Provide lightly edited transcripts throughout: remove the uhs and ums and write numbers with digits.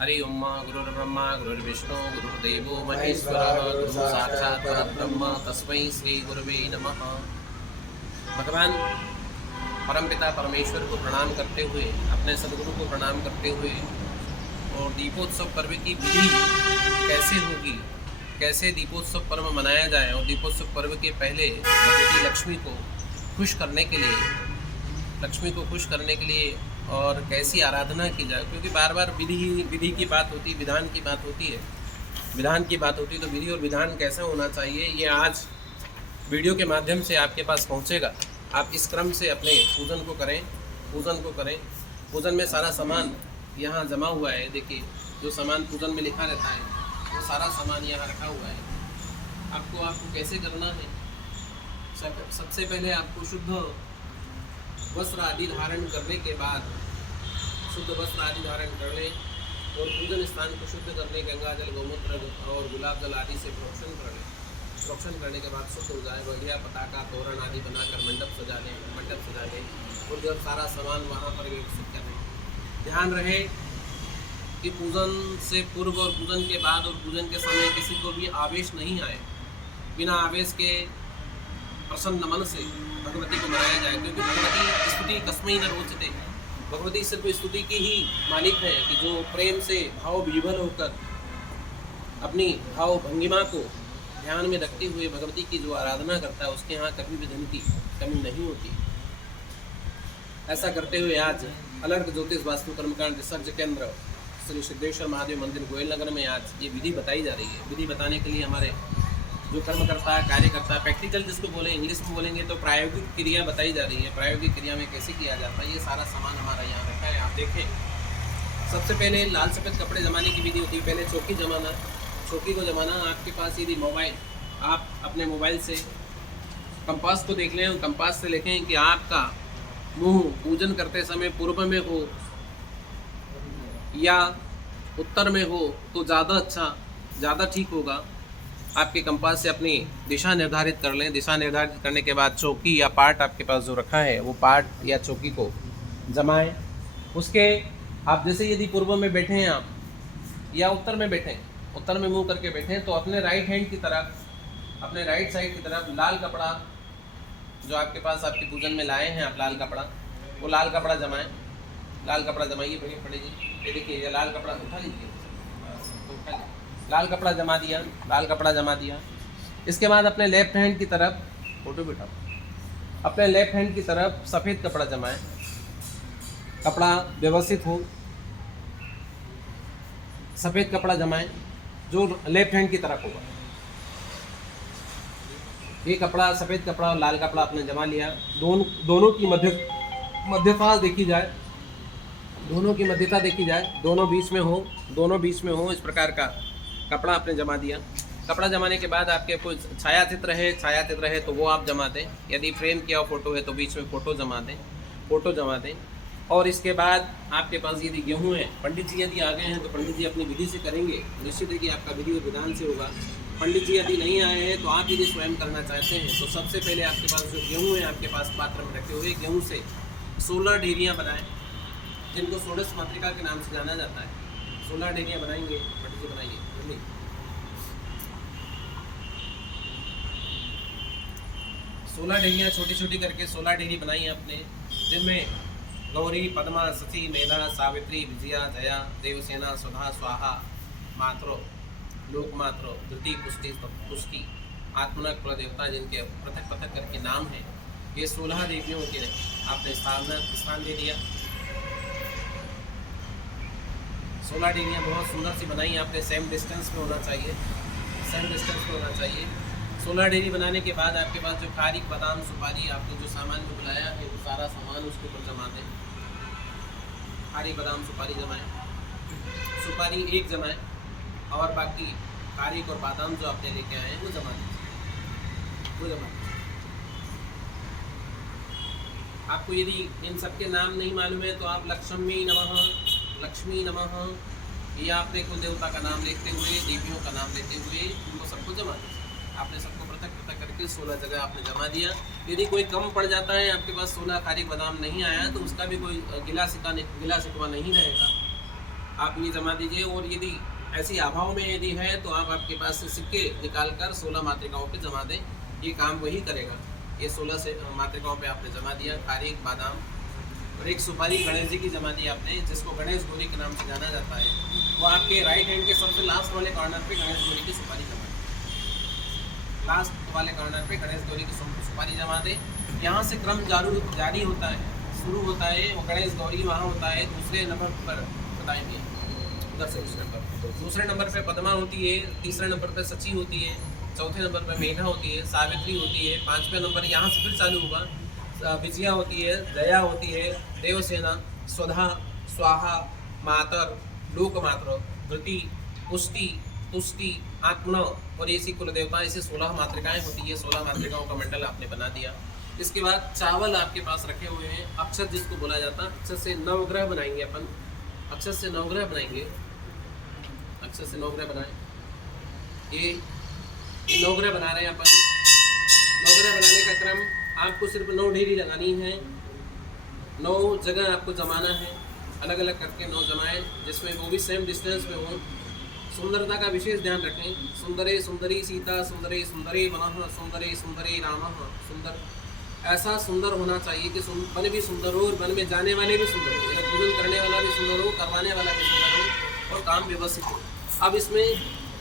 हरि ओम गुरुर्ब्रह्मा गुरुर्विष्णु गुरुर्देवो महेश्वरः गुरु साक्षात् परब्रह्म तस्मै श्री गुरुवे नमः। भगवान परमपिता परमेश्वर को प्रणाम करते हुए, अपने सदगुरु को प्रणाम करते हुए, और दीपोत्सव पर्व की विधि कैसे होगी, कैसे दीपोत्सव पर्व मनाया जाए, और दीपोत्सव पर्व के पहले भगवती लक्ष्मी को खुश करने के लिए और कैसी आराधना की जाए, क्योंकि बार बार विधि की बात होती है, विधान की बात होती है, तो विधि और विधान कैसा होना चाहिए ये आज वीडियो के माध्यम से आपके पास पहुंचेगा। आप इस क्रम से अपने पूजन को करें। पूजन में सारा सामान यहाँ जमा हुआ है। देखिए, जो सामान पूजन में लिखा रहता है वो सारा सामान यहाँ रखा हुआ है। आपको कैसे करना है? सबसे पहले आपको शुद्ध वस्त्र आदि धारण करने के बाद कर लें और पूजन स्थान को शुद्ध करने गंगा जल, गोमूत्र और गुलाब जल आदि से प्रोक्षण कर लें। प्रोक्षण करने के बाद शुद्ध हो जाए, बढ़िया पताका तोरण आदि बनाकर मंडप सजा लें और जब सारा सामान वहाँ पर व्यवस्थित कर लें। ध्यान रहे कि पूजन से पूर्व और पूजन के बाद और पूजन के समय किसी को भी आवेश नहीं आए। बिना आवेश के प्रसन्न मन से भगवती को मनाया जाए, क्योंकि भगवती स्तुति कस्मै न रोचते। भगवती सिर्फ स्तुति की ही मालिक है कि जो प्रेम से भाव विभोर होकर अपनी भाव भंगिमा को ध्यान में रखते हुए भगवती की जो आराधना करता है उसके यहाँ कभी भी धन की कमी नहीं होती। ऐसा करते हुए आज अलर्क ज्योतिष वास्तु कर्मकांड रिसर्च केंद्र श्री सिद्धेश्वर महादेव मंदिर गोयल नगर में आज ये विधि बताई जा रही है। विधि बताने के लिए हमारे जो कर्मकर्ता कार्यकर्ता, प्रैक्टिकल जिसको बोले, इंग्लिश में बोलेंगे तो प्रायोगिक क्रिया बताई जा रही है। प्रायोगिक क्रिया में कैसे किया जाता है ये सारा सामान हमारा यहाँ रखा है, आप देखें। सबसे पहले लाल सफ़ेद कपड़े जमाने की विधि होती है। पहले चौकी को जमाना। आपके पास यदि मोबाइल, आप अपने मोबाइल से कंपास को देख लें और कंपास से लिखें कि आपका मुँह पूजन करते समय पूर्व में हो या उत्तर में हो तो ज़्यादा ठीक होगा। आपके कंपास से अपनी दिशा निर्धारित कर लें। दिशा निर्धारित करने के बाद चौकी या पार्ट आपके पास जो रखा है वो पार्ट या चौकी को जमाएं। उसके आप जैसे यदि पूर्व में बैठे हैं आप या उत्तर में बैठे, उत्तर में मुंह करके बैठे हैं, तो अपने राइट हैंड की तरफ, अपने राइट साइड की तरफ लाल कपड़ा जो आपके पास आपके पूजन में लाए हैं आप, लाल कपड़ा, वो लाल कपड़ा जमाएँ। लाल कपड़ा जमाइए, बढ़िया पड़ेगी। ये देखिए, ये लाल कपड़ा उठा लीजिए, लाल कपड़ा जमा दिया। इसके बाद अपने लेफ्ट हैंड की तरफ, फोटो बिठाओ, अपने लेफ्ट हैंड की तरफ सफ़ेद कपड़ा जमाएं। कपड़ा व्यवस्थित हो, सफ़ेद कपड़ा जमाएं जो लेफ्ट हैंड की तरफ होगा। ये कपड़ा, सफ़ेद कपड़ा और लाल कपड़ा आपने जमा लिया। दोनों की मध्यता देखी जाए, दोनों बीच में हो, इस प्रकार का कपड़ा आपने जमा दिया। कपड़ा जमाने के बाद आपके कोई छायाचित्र है तो वो आप जमा दें। यदि फ्रेम किया फोटो है तो बीच में फोटो जमा दें। और इसके बाद आपके पास यदि गेहूँ है, पंडित जी यदि आ गए हैं तो पंडित जी अपनी विधि से करेंगे। निश्चित है कि आपका विधि और विधान से होगा। पंडित जी यदि नहीं आए हैं तो आप यदि स्वयं करना चाहते हैं तो सबसे पहले आपके पास जो गेहूँ है आपके पास पात्र में रखे हुए, गेहूँ से 16 डेरियाँ बनाएँ, जिनको षोडश मातृका के नाम से जाना जाता है। 16 डेरियाँ बनाएंगे, पंडित जी बनाइए। 16 डेरियाँ छोटी करके 16 डेरी बनाई आपने, जिनमें गौरी, पद्मा, शची, मेधा, सावित्री, विजया, जया, देवसेना, सुधा, स्वाहा, मात्रो, लोकमात्रो, धृति, पुष्टि, आत्मनक, कुलदेवता, जिनके पृथक करके नाम है। ये 16 देवियों के आपने स्थान दे दिया। 16 डेरियाँ बहुत सुंदर सी बनाई आपने। सेम डिस्टेंस में होना चाहिए। 16 डेरी बनाने के बाद आपके पास जो खारिक, बादाम, सुपारी, आपने जो सामान में बुलाया है वो सारा सामान उसके ऊपर जमा दें। खारिक, बादाम, सुपारी जमाएं। सुपारी एक जमाएं और बाकी खारिक और बादाम जो आपने लेके आए हैं वो जमा दीजिए। आपको यदि इन सबके नाम नहीं मालूम है तो आप लक्ष्मी नमः या अपने कुल देवता का नाम लेते हुए, देवियों का नाम लेते हुए उनको सबको जमा दीजिए। आपने सबको पृथक करके 16 जगह आपने जमा दिया। यदि कोई कम पड़ जाता है, आपके पास 16 खारिक बादाम नहीं आया तो उसका भी कोई गिला शिकवा नहीं रहेगा। आप ये जमा दीजिए। और यदि ऐसी अभाव में यदि है तो आप आपके पास से सिक्के निकाल कर 16 मातृकाओं पे जमा दें, ये काम वही करेगा। ये 16 से मातृकाओं पे आपने जमा दिया, खारीक, बादाम और एक सुपारी गणेश जी की जमा दी आपने, जिसको गणेश गौरी के नाम से जाना जाता है। वो आपके राइट हैंड के सबसे लास्ट वाले कॉर्नर पे गणेश गौरी की सुपारी जमा दें। लास्ट वाले कॉर्नर पे गणेश गौरी की सुपारी जमा दें। यहाँ से क्रम जारी होता है, शुरू होता है। वो गणेश गौरी वहाँ होता है दूसरे नंबर पर, बताएंगे उधर से दूसरे नंबर पे पद्मा होती है, तीसरे नंबर पे सची होती है, चौथे नंबर पे मेघा होती है, सावित्री होती है, पाँचवें नंबर यहाँ से फिर चालू होगा, विजया होती है, दया होती है, देवसेना, स्वधा, स्वाहा, मातर, लोकमात्र, धृति, पुष्टि, तुष्टि, आत्मन और ऐसी कुल देवता, ऐसे 16 मातृकाएं होती है। 16 मातृकाओं का मंडल आपने बना दिया। इसके बाद चावल आपके पास रखे हुए हैं, अक्षर जिसको बोला जाता है। अक्षर से नवग्रह बनाएंगे अपन, अक्षर से नवग्रह बनाएंगे, अक्षर से नवग्रह बनाएं। ये नवग्रह बना रहे हैं अपन। नवग्रह बनाने का क्रम, आपको सिर्फ 9 ढेरी लगानी है, 9 जगह आपको जमाना है, अलग अलग करके 9 जमाएं, जिसमें वो भी सेम डिस्टेंस में हो। सुंदरता का विशेष ध्यान रखें। सुंदरे सुंदरी सीता, सुंदरे सुंदरे वनः, सुंदरे सुंदरे रामः। सुंदर, ऐसा सुंदर होना चाहिए कि वन भी सुंदर हो और वन में जाने वाले भी सुंदर हो, पूजन करने वाला भी सुंदर हो, करवाने वाला भी सुंदर हो और काम व्यवस्थित हो। अब इसमें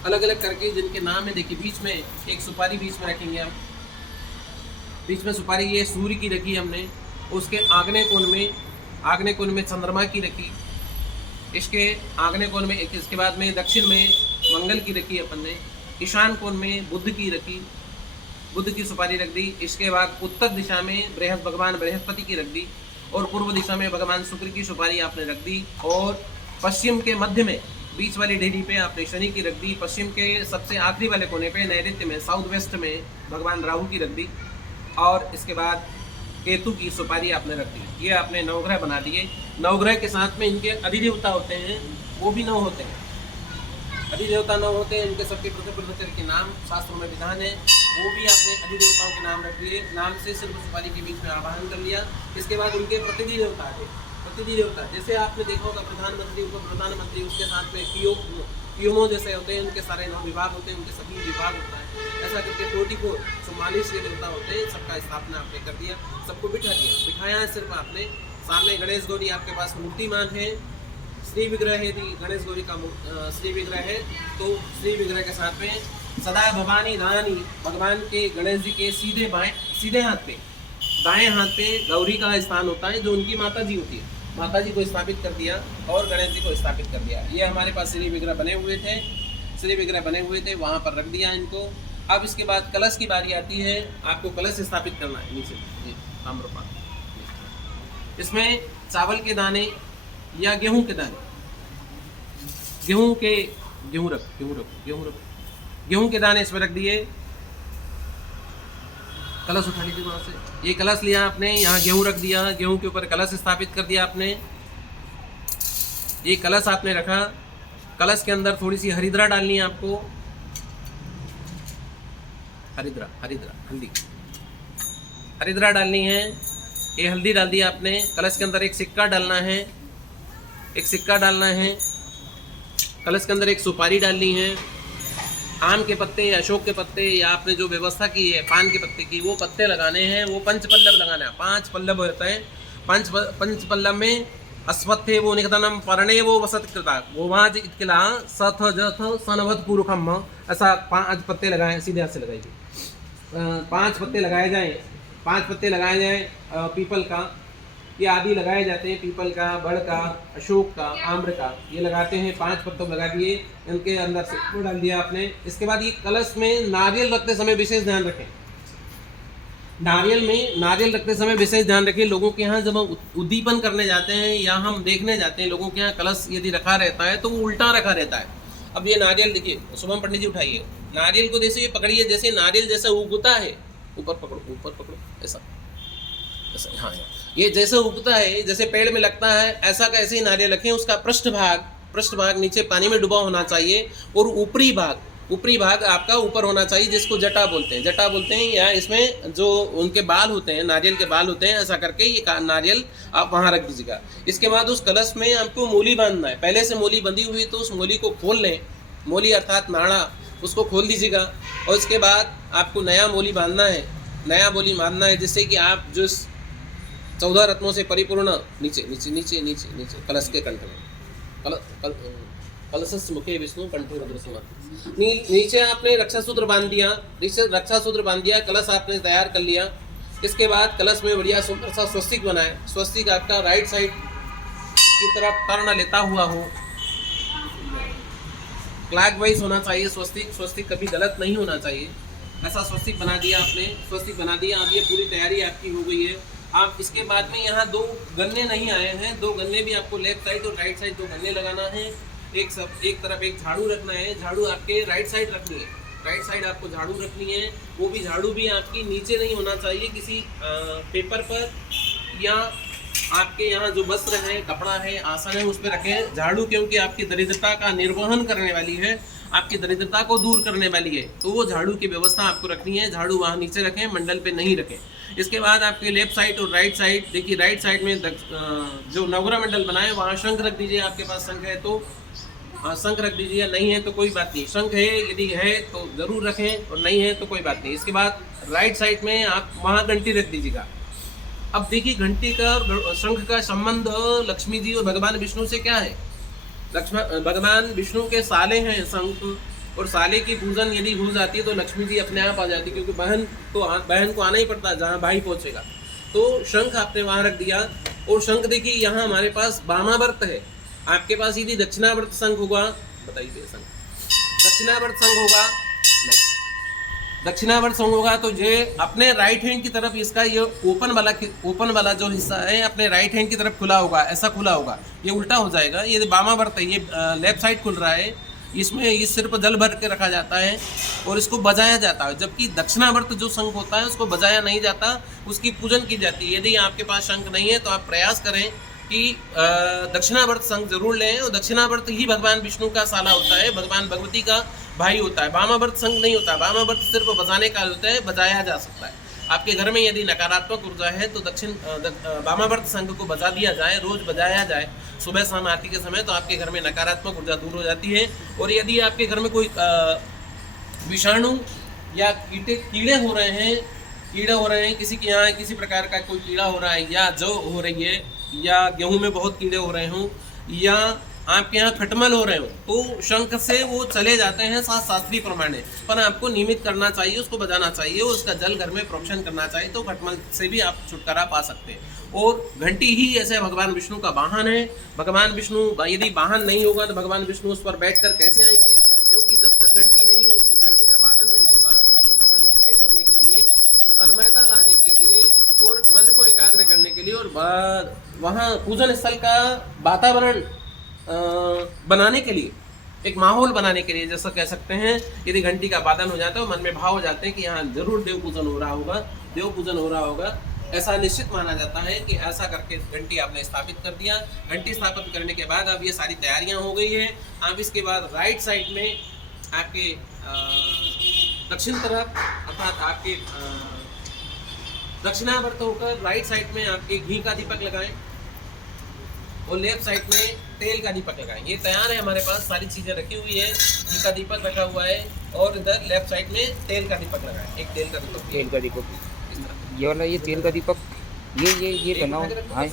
अलग अलग करके जिनके नाम है, देखिए बीच में एक सुपारी बीच में रखेंगे हम। बीच में सुपारी ये सूर्य की रखी हमने, उसके आग्नेय कोण में चंद्रमा की रखी, इसके आग्नेय कोण में एक, इसके बाद में दक्षिण में मंगल की रखी अपन ने, ईशान कोण में बुध की रखी, बुध की सुपारी रख दी। इसके बाद उत्तर दिशा में भगवान बृहस्पति की रख दी और पूर्व दिशा में भगवान शुक्र की सुपारी आपने रख दी। और पश्चिम के मध्य में बीच वाली ढेरी पे आपने शनि की रख दी। पश्चिम के सबसे आखिरी वाले कोने पे नैऋत्य में, साउथ वेस्ट में भगवान राहु की रख दी। और इसके बाद केतु की सुपारी आपने रख दी। ये आपने नवग्रह बना दिए। नवग्रह के साथ में इनके अधिदेवता होते हैं, वो भी 9 होते हैं। अधिदेवता 9 होते हैं, इनके सबके पृथक के नाम शास्त्रों में विधान है, वो भी आपने अधिदेवताओं के नाम रख लिए। नाम से सिर्फ सुपारी के बीच में आवाहन कर लिया। इसके बाद उनके प्रतिनिधि देवता है। प्रतिनिधि देवता जैसे आपने देखा होगा प्रधानमंत्री, उप प्रधानमंत्री, उसके साथ में पीएमओ जैसे होते हैं, उनके सारे 9 विभाग होते हैं, उनके सभी विभाग होता है। ऐसा करके 44 के देवता होते हैं। सबका स्थापना आपने कर दिया, सबको बिठा दिया। बिठाया है सिर्फ आपने। सामने गणेश गौरी आपके पास मूर्तिमान है। श्री विग्रह है, यदि गणेश गौरी का श्री विग्रह है तो श्री विग्रह के साथ में सदा भवानी दानी, भगवान के गणेश जी के सीधे हाथ पे, दाएं हाथ पे गौरी का स्थान होता है, जो उनकी माता जी होती है। माता जी को स्थापित कर दिया और गणेश जी को स्थापित कर दिया। ये हमारे पास श्री विग्रह बने हुए थे, वहाँ पर रख दिया इनको। अब इसके बाद कलश की बारी आती है। आपको कलश स्थापित करना है नीचे, ताम्रपात्र। इसमें चावल के दाने या गेहूं के दाने, गेहूं के दाने इसमें रख दिए। कलश उठा लीजिए वहाँ से। ये कलश लिया आपने, यहाँ गेहूं रख दिया, गेहूं के ऊपर कलश स्थापित कर दिया आपने। ये कलश आपने रखा। कलश के अंदर थोड़ी सी हरिद्रा डालनी है आपको, हरिद्रा डालनी है। ये हल्दी डाल दी आपने। कलश के अंदर एक सिक्का डालना है, कलश के अंदर एक सुपारी डालनी है। आम के पत्ते, अशोक के पत्ते, या आपने जो व्यवस्था की है पान के पत्ते की, वो पत्ते लगाने हैं। वो 5 पल्लव लगाना है। 5 पल्लव होता है। 5 पल्लव में अश्वत्थे वो निकटनम परणे वो वसत कृता गोवाज इतकिला सथ जथ सनवत पुरुखम। ऐसा 5 पत्ते लगाए, सीधे हाथ से लगाइए। 5 पत्ते लगाए जाएं। 5 पत्ते लगाए जाएं पीपल का, ये आदि लगाए जाते हैं। पीपल का, बड़ का, अशोक का, आम्र का, ये लगाते हैं। 5 पत्तों लगा दिए, इनके अंदर से वो डाल दिया आपने। इसके बाद ये कलश में नारियल रखते समय विशेष ध्यान रखें। नारियल रखते समय विशेष ध्यान रखें। लोगों के यहाँ जब हम उद्दीपन करने जाते हैं या हम देखने जाते हैं, लोगों के यहाँ कलश यदि रखा रहता है तो वो उल्टा रखा रहता है। अब ये नारियल देखिए, शुभम पंडित जी उठाइए। नारियल को जैसे ये पकड़िए, जैसे नारियल जैसा उगता है, ऊपर पकड़ो, ऐसा, हाँ, ये जैसे उगता है, जैसे पेड़ में लगता है, ऐसा का ऐसे ही नारियल रखें। उसका पृष्ठभाग नीचे पानी में डूबा होना चाहिए और ऊपरी भाग ऊपरी भाग आपका ऊपर होना चाहिए, जिसको जटा बोलते हैं, जटा बोलते हैं। या इसमें जो उनके बाल होते हैं, नारियल के बाल होते हैं, ऐसा करके ये नारियल आप वहाँ रख दीजिएगा। इसके बाद उस कलश में आपको मूली बांधना है। पहले से मूली बंधी हुई तो उस मूली को खोल लें, मूली अर्थात नाड़ा, उसको खोल दीजिएगा। और उसके बाद आपको नया मूली बांधना है, नया मूली बांधना है, जिससे कि आप जो 14 रत्नों से परिपूर्ण नीचे नीचे नीचे नीचे नीचे कलश के कंठ में कलशस्य मुखे विष्णु कंठे रुद्र नीचे आपने रक्षा सूत्र बांध दिया, रक्षा सूत्र बांध दिया, कलश आपने तैयार कर लिया। इसके बाद कलश में बढ़िया सुंदर सा स्वस्तिक बनाए। स्वस्तिक आपका राइट साइड की तरफ टर्न लेता हुआ हो, क्लॉकवाइज होना चाहिए स्वस्तिक, स्वस्तिक कभी गलत नहीं होना चाहिए। ऐसा स्वस्तिक बना दिया आपने, स्वस्तिक बना दिया। अब ये पूरी तैयारी आपकी हो गई है। आप इसके बाद में यहाँ 2 गन्ने नहीं आए हैं, 2 गन्ने भी आपको लेफ्ट साइड और राइट साइड 2 गन्ने लगाना है। एक तरफ एक झाड़ू रखना है, झाड़ू आपके राइट साइड रखनी है, राइट साइड आपको झाड़ू रखनी है। वो भी झाड़ू भी आपकी नीचे नहीं होना चाहिए, किसी पेपर पर या आपके यहाँ जो वस्त्र है, कपड़ा है, आसन है, उस पर रखें झाड़ू, क्योंकि आपकी दरिद्रता का निर्वहन करने वाली है, आपकी दरिद्रता को दूर करने वाली है। तो वो झाड़ू की व्यवस्था आपको रखनी है, झाड़ू वहाँ नीचे रखें, मंडल पे नहीं रखें। इसके बाद आपके लेफ्ट साइड और राइट साइड, देखिए राइट साइड में जो नवग्रह मंडल बनाए वहाँ शंख रख दीजिए। आपके पास शंख है तो शंख रख दीजिए, नहीं है तो कोई बात नहीं। शंख है यदि है तो जरूर रखें, और नहीं है तो कोई बात नहीं। इसके बाद राइट साइड में आप वहाँ घंटी रख दीजिएगा। अब देखिए घंटी का और शंख का संबंध लक्ष्मी जी और भगवान विष्णु से क्या है। भगवान विष्णु के साले हैं शंख, और साले की पूजन यदि हो जाती है तो लक्ष्मी जी अपने आप आ जाती है, क्योंकि बहन को आना ही पड़ता है जहाँ भाई पहुँचेगा। तो शंख आपने वहाँ रख दिया। और शंख देखिए यहाँ हमारे पास वामावर्त है, आपके पास यदि दक्षिणावर्त शंख होगा, बताइए शंख दक्षिणावर्त शंख होगा नहीं, दक्षिणावर्त शंख होगा तो ये अपने राइट हैंड की तरफ, इसका ये ओपन वाला जो हिस्सा है अपने राइट हैंड की तरफ खुला होगा, ऐसा खुला होगा। ये उल्टा हो जाएगा, ये वामावर्त है, ये लेफ्ट साइड खुल रहा है। इसमें इस सिर पर जल भर के रखा जाता है और इसको बजाया जाता है, जबकि दक्षिणावर्त जो शंख होता है उसको बजाया नहीं जाता, उसकी पूजन की जाती है। यदि आपके पास शंख नहीं है तो आप प्रयास करें कि दक्षिणावर्त शंख जरूर लें। और दक्षिणावर्त ही भगवान विष्णु का साला होता है, भगवान भगवती का भाई होता है। वामावर्त शंख नहीं होता, वामावर्त सिर्फ बजाने का होता है, बजाया जा सकता है। आपके घर में यदि नकारात्मक ऊर्जा है तो वामावर्त शंख को बजा दिया जाए, रोज बजाया जाए सुबह शाम आरती के समय, तो आपके घर में नकारात्मक ऊर्जा दूर हो जाती है। और यदि आपके घर में कोई विषाणु या कीड़े हो रहे हैं, किसी के यहाँ किसी प्रकार का कोई कीड़ा हो रहा है, या जो हो रही है, या गेहूं में बहुत कीड़े हो रहे हों, या आपके यहाँ खटमल हो रहे हो, तो शंख से वो चले जाते हैं शास्त्रीय प्रमाण है। पर आपको नियमित करना चाहिए, उसको बजाना चाहिए, उसका जल घर में प्रोक्षण करना चाहिए, तो खटमल से भी आप छुटकारा पा सकते हैं। और घंटी ही ऐसे भगवान विष्णु का वाहन है। भगवान विष्णु यदि वाहन नहीं होगा तो भगवान विष्णु उस पर बैठकर कैसे आएंगे, क्योंकि जब तक घंटी नहीं होगी, घंटी का वादन नहीं होगा, घंटी वादन एक्टिव करने के लिए, तन्मयता लाने के लिए और मन को एकाग्र करने के लिए, और वहाँ पूजन स्थल का वातावरण बनाने के लिए, एक माहौल बनाने के लिए, जैसा कह सकते हैं, यदि घंटी का वादन हो जाता है, मन में भाव हो जाते हैं कि यहाँ जरूर देव पूजन हो रहा होगा, ऐसा निश्चित माना जाता है कि ऐसा करके घंटी आपने स्थापित कर दिया। घंटी स्थापित करने के बाद अब ये सारी तैयारियां हो गई है। आप इसके बाद राइट साइड में आपके दक्षिण तरफ, अर्थात आपके दक्षिणावर्त होकर राइट साइड में आपके घी का दीपक लगाएं और लेफ्ट साइड में तेल का दीपक लगाएं। ये तैयार है, हमारे पास सारी चीज़ें रखी हुई है। घी का दीपक रखा हुआ है और इधर लेफ्ट साइड में तेल का दीपक लगाएं। एक तेल का दीपक, ये वाला, ये तेल का दीपक, ये बनाओ। हाँ,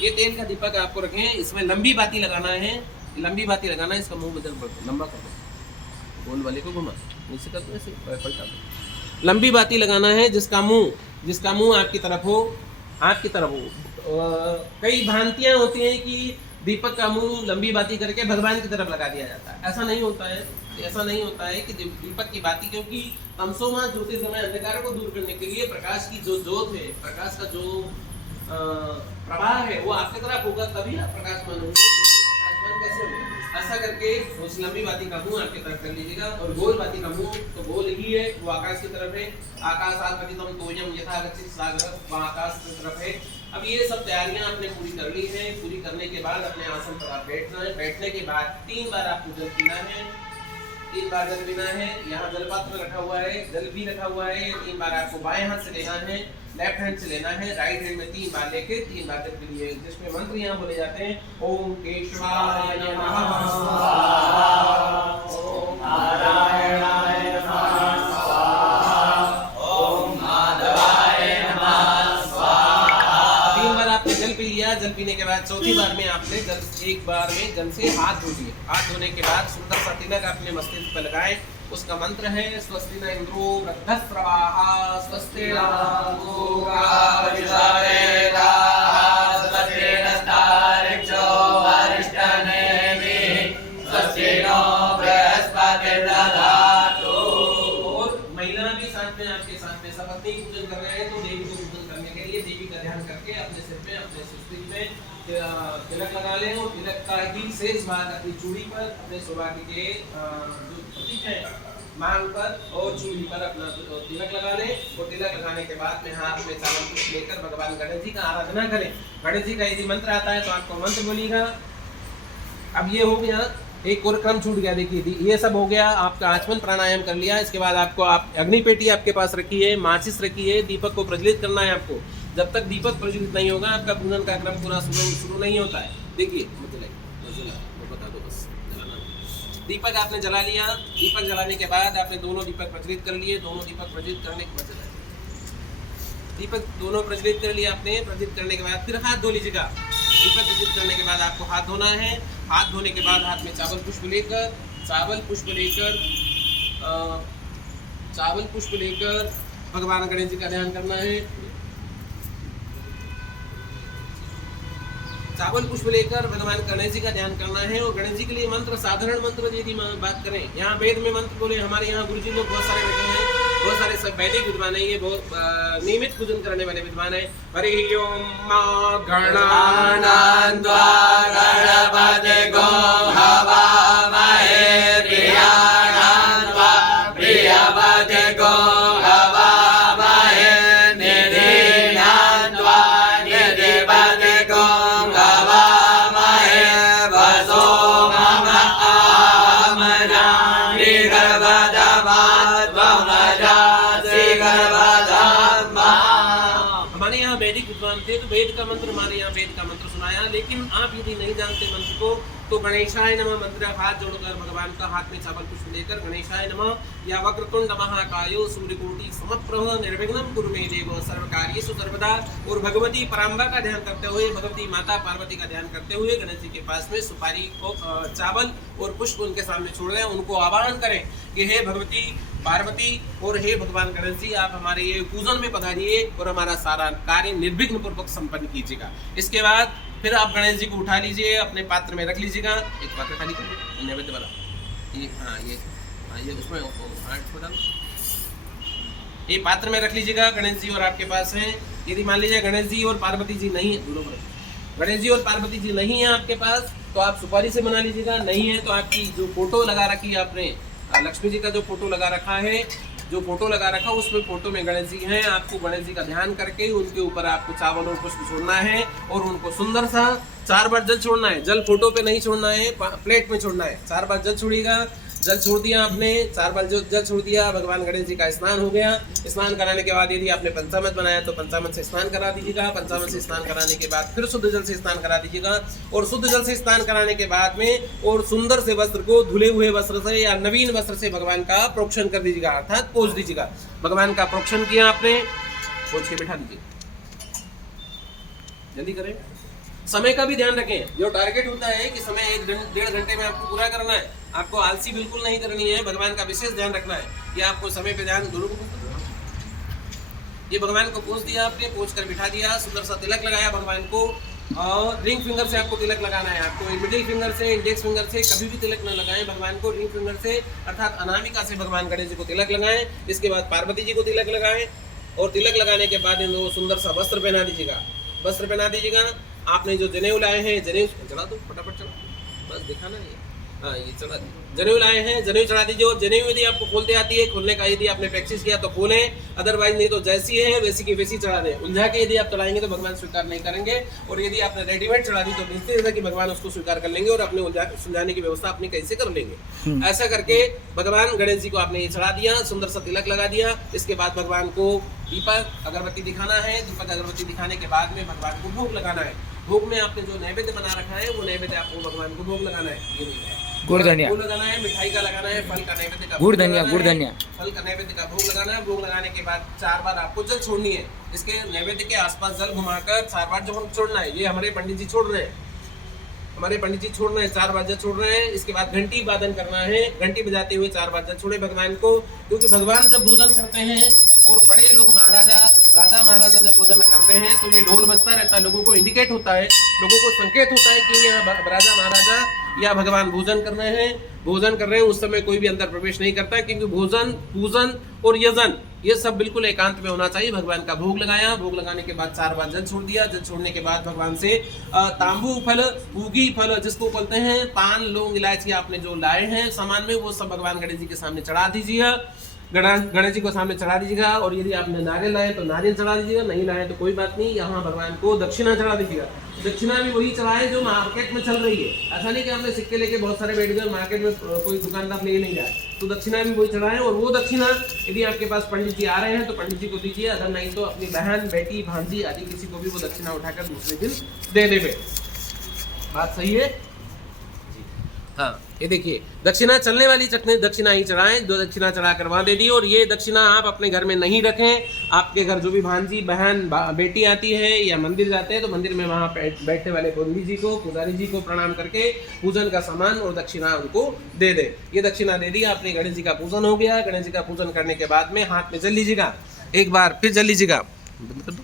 ये तेल का दीपक आपको रखें। इसमें लंबी बाती लगाना है, लंबी बाती लगाना है। इसका मुंह बदल लंबा कर दो, गोल वाले को घुमा, नीचे कर दो, ऐसे पलटा दो। लंबी बाती लगाना है जिसका मुंह आपकी तरफ हो। कई भ्रांतियां होती हैं कि दीपक का मुंह लंबी बाती करके भगवान की तरफ लगा दिया जाता है। ऐसा नहीं होता है कि दीपक की बाती, क्योंकि तमसोमा ज्योतिर्गमय अंधकार को दूर करने के लिए प्रकाश की जो ज्योत है, प्रकाश का जो प्रवाह है वो आपकी तरफ होगा, तभी आप प्रकाशमान होंगे। प्रकाशमान कैसे होगा? ऐसा करके उस लंबी बाती का मुंह आपकी तरफ कर लीजिएगा। और गोल बाती का मुंह तो गोल ही है, वो आकाश की तरफ है। आकाशात पतितम तोयम यथा गच्छति सागरः, वह आकाश की तरफ है। अब ये सब तैयारियां आपने पूरी कर ली है। पूरी करने के बाद अपने आसन पर आप बैठना है। बैठने के बाद 3 बार आप पूजन करना है। 3 बार जल पीना है। यहाँ जल पात्र रखा हुआ है, जल भी रखा हुआ है। 3 बार आपको बाएं हाथ से लेना है, लेफ्ट हैंड से लेना है, राइट हैंड में 3 बार लेके 3 बार जल पी लिए, जिसमें मंत्र यहाँ बोले जाते हैं ओम केशवाय नमः स्वाहा, ओम नारायणाय नमः स्वाहा, ओम माधवाय नमः स्वाहा। 3 बार आपने जल पी लिया। जल पीने के बाद चौथी बार में आपने एक बार में जल से हाथ धो लिए। हाथ धोने के बाद सुंदर सा तिलक अपने मस्तिष्क पर लगाए। उसका मंत्र है स्वस्ति न इंद्रो वृद्धस्रवाः स्वस्ति नो गावरिषावेदाः स्वस्ति नस्तारिक्षो वरिष्ठनेमिः स्वस्ति नो बृहस्पतिर्दधातु। और महिला भी साथ में आपके साथ में सपत्नी पूजन कर रहे हैं तो देवी को पूजन करने के लिए देवी का ध्यान करके अपने सिर पे अपने सुस्तिक में तिलक लगा लें और तिलक का ही शेष भाग अपनी चूड़ी पर अपने सौभाग्य के जो प्रतीक है मांग पर और चूड़ी पर अपना तिलक लगा लें। और तिलक लगाने के बाद में हाथ में चावल कुछ लेकर भगवान गणेश जी का आराधना करें। गणेश जी का यदि मंत्र आता है तो आपको मंत्र बोलिएगा। अब ये हो गया, एक और क्रम छूट गया। देखिए ये सब हो गया, आपका आचमन प्राणायाम कर लिया। इसके बाद आपको अग्नि पेटी आपके पास रखी है, माचिस रखी है, दीपक को प्रज्वलित करना है आपको। जब तक दीपक प्रज्वलित नहीं होगा आपका पूजन का क्रम पूरा शुरू नहीं होता है। देखिए बता दो बस, दीपक आपने जला लिया। दीपक जलाने के बाद आपने दोनों दीपक प्रज्वलित कर लिए। दोनों दीपक प्रज्वलित करने के बाद दीपक दोनों प्रज्वलित कर लिए आपने। प्रज्वलित करने के बाद फिर हाथ धो लीजिएगा। दीपक प्रज्वलित करने के बाद आपको हाथ धोना है। हाथ धोने के बाद हाथ में चावल पुष्प लेकर भगवान गणेश जी का ध्यान करना है। चावल पुष्प लेकर भगवान गणेश जी का ध्यान करना है। और गणेश जी के लिए मंत्र, साधारण मंत्र यदि बात करें, यहाँ वेद में मंत्र बोले, हमारे यहाँ गुरुजी लोग बहुत सारे बैठे हैं, बहुत सारे सब वैदिक विद्वान है, ये बहुत नियमित पूजन करने वाले विद्वान है। हरि ओम गणानान्त्वा गणपतिगो हवामहे प्रियाणान्त्वा प्रियपतिगो हवामहे निधिनान्त्वा निधिपतिगो हमारे यहाँ वैदिक विद्वान थे तो वेद का मंत्र, हमारे यहाँ वेद का मंत्र सुनाया। लेकिन आप यदि नहीं जानते मंत्र को तो गणेशाय नमः मंत्र हाथ जोड़कर भगवान का हाथ में चावल पुष्प लेकर गणेशाय नमः या वक्रतुंड महाकायो सूर्यकोटि समप्रभ निर्विघ्नं कुरु मे देव सर्वकार्येषु सर्वदा। और भगवती पराम्बा का ध्यान करते हुए, भगवती माता पार्वती का ध्यान करते हुए गणेश जी के पास में सुपारी को चावल और पुष्प उनके सामने छोड़ दें। उनको आह्वान करें कि हे भगवती पार्वती और हे भगवान गणेश जी, आप हमारे ये पूजन में पधारिए और हमारा सारा कार्य निर्विघ्न पूर्वक संपन्न कीजिएगा। इसके बाद फिर आप गणेश जी को उठा लीजिए, अपने पात्र में रख लीजिएगा। एक पात्र खाली करिए, नैवेद्य वाला ये ये उसमें छोटा ये पात्र में रख लीजिएगा। गणेश जी और आपके पास हैं। यदि मान लीजिए गणेश जी और पार्वती जी नहीं है, गणेश जी और पार्वती जी नहीं है आपके पास तो आप सुपारी से बना लीजिएगा। नहीं है तो आपकी जो फोटो लगा रखी है आपने, लक्ष्मी जी का जो फोटो लगा रखा है, जो फोटो लगा रखा है उसमें फोटो में गणेश जी हैं। आपको गणेश जी का ध्यान करके उनके ऊपर आपको चावल और पुष्प छोड़ना है और उनको सुंदर सा 4 बार जल छोड़ना है। जल फोटो पे नहीं छोड़ना है, प्लेट में छोड़ना है। 4 बार जल छोड़िएगा। जल छोड़ दिया आपने, 4 बार जल छोड़ दिया। भगवान गणेश जी का स्नान हो गया। स्नान कराने के बाद यदि आपने पंचामृत बनाया तो पंचामृत से स्नान करा दीजिएगा। पंचामृत से स्नान कराने के बाद फिर शुद्ध जल से स्नान करा दीजिएगा। और शुद्ध जल से स्नान कराने के बाद में और सुंदर से वस्त्र को धुले हुए वस्त्र से या नवीन वस्त्र से भगवान का प्रोक्षण कर दीजिएगा, अर्थात पोंछ दीजिएगा। भगवान का प्रोक्षण किया आपने, पोंछ के बिठा दीजिए। जल्दी करें। समय का भी ध्यान रखें। जो टारगेट होता है कि समय 1-1.5 घंटे में आपको पूरा करना है, आपको आलसी बिल्कुल नहीं करनी है। भगवान का विशेष ध्यान रखना है कि आपको समय पे ध्यान दोनों को। ये भगवान को पोंछ दिया आपने, पोंछ कर बिठा दिया। सुंदर सा तिलक लगाया भगवान को और रिंग फिंगर से आपको तिलक लगाना है। आपको मिडिल फिंगर से, इंडेक्स फिंगर से कभी भी तिलक न लगाएं भगवान को। रिंग फिंगर से अर्थात अनामिका से भगवान गणेश जी को तिलक लगाएं। इसके बाद पार्वती जी को तिलक लगाएं और तिलक लगाने के बाद इनको सुंदर सा वस्त्र पहना दीजिएगा। वस्त्र पहना दीजिएगा। आपने जो जनेऊ लाए हैं, जनेऊ जला दो फटाफट, चला बस दिखाना नहीं है। हाँ ये चढ़ा दी, जनेऊ लाए हैं, जनेऊ चढ़ा दीजिए। और जनेऊ यदि आपको खोलते आती है, खोलने का यदि आपने प्रैक्टिस किया तो खोलें, अदरवाइज नहीं तो जैसी है वैसी की वैसी चढ़ा दें। उलझा के यदि आप चढ़ाएंगे तो भगवान स्वीकार नहीं करेंगे, और यदि आपने रेडीमेड चढ़ा दी तो निश्चित है कि भगवान उसको स्वीकार कर लेंगे और अपने सुलझाने की व्यवस्था अपनी कैसे कर लेंगे। ऐसा करके भगवान गणेश जी को आपने ये चढ़ा दिया, सुंदर सा तिलक लगा दिया। इसके बाद भगवान को दीपक अगरबत्ती दिखाना है। दीपक अगरबत्ती दिखाने के बाद में भगवान को भोग लगाना है। भोग में आपने जो नैवेद्य बना रखा है वो नैवेद्य आपको भगवान को भोग लगाना है। ये गुड़ धनिया फूल लगाना है, मिठाई का लगाना है, फल का नैवेद्य का गुड़ धनिया, गुड़ धनिया, फल का नैवेद्य का भोग लगाना है। भोग लगाने के बाद 4 बार आपको जल छोड़नी है। इसके नैवेद्य के आसपास जल घुमाकर 4 बार जब हम छोड़ना है, ये हमारे पंडित जी छोड़ रहे हैं, हमारे पंडित जी छोड़ रहे हैं, 4 बार जल छोड़ रहे हैं। इसके बाद घंटी वादन करना है, घंटी बजाते हुए 4 बार जल छोड़े भगवान को, क्योंकि भगवान जब भोजन करते हैं और बड़े लोग महाराजा राजा महाराजा जब भोजन करते हैं तो ये ढोल बजता रहता है, लोगों को इंडिकेट होता है, लोगों को संकेत होता है कि यहाँ राजा महाराजा या भगवान भोजन कर रहे हैं। उस समय कोई भी अंदर प्रवेश नहीं करता है, क्योंकि भोजन पूजन और यजन ये सब बिल्कुल एकांत में होना चाहिए। भगवान का भोग लगाया, भोग लगाने के बाद 4 बार जल छोड़ दिया। जल छोड़ने के बाद भगवान से तांबू फल, पूगी फल जिसको बोलते हैं, पान लौंग इलायची आपने जो लाए हैं सामान में, वो सब भगवान गणेश जी के सामने चढ़ा दीजिएगा। गणेश जी को सामने चढ़ा दीजिएगा। और यदि आपने नारियल लाए तो नारियल चढ़ा दीजिएगा, नहीं लाए तो कोई बात नहीं, यहाँ भगवान को दक्षिणा चढ़ा दीजिएगा। दक्षिणा भी वही चढ़ाए जो मार्केट में चल रही है। ऐसा नहीं कि हमने सिक्के लेके बहुत सारे बैठ गए, मार्केट में कोई दुकानदार ले नहीं जाए, तो दक्षिणा भी वही चढ़ाए। और वो दक्षिणा यदि आपके पास पंडित जी आ रहे हैं तो पंडित जी को दीजिए, अगर नहीं तो अपनी बहन बेटी भांजी आदि किसी को भी वो दक्षिणा उठाकर दूसरे दिन दे देवे। बात सही है? हाँ, ये देखिए दक्षिणा चलने वाली दक्षिणा ही चढ़ाएं, 2 दक्षिणा चढ़ा कर वहाँ दे दी। और ये दक्षिणा आप अपने घर में नहीं रखें। आपके घर जो भी भांजी बहन बेटी आती है या मंदिर जाते हैं तो मंदिर में वहाँ बैठने वाले पंडित जी को, पुजारी जी को प्रणाम करके पूजन का सामान और दक्षिणा उनको दे दें। ये दक्षिणा दे दी आपने, गणेश जी का पूजन हो गया। गणेश जी का पूजन करने के बाद में हाथ में जल लीजिएगा, एक बार फिर जल लीजिएगा, बंद कर दो।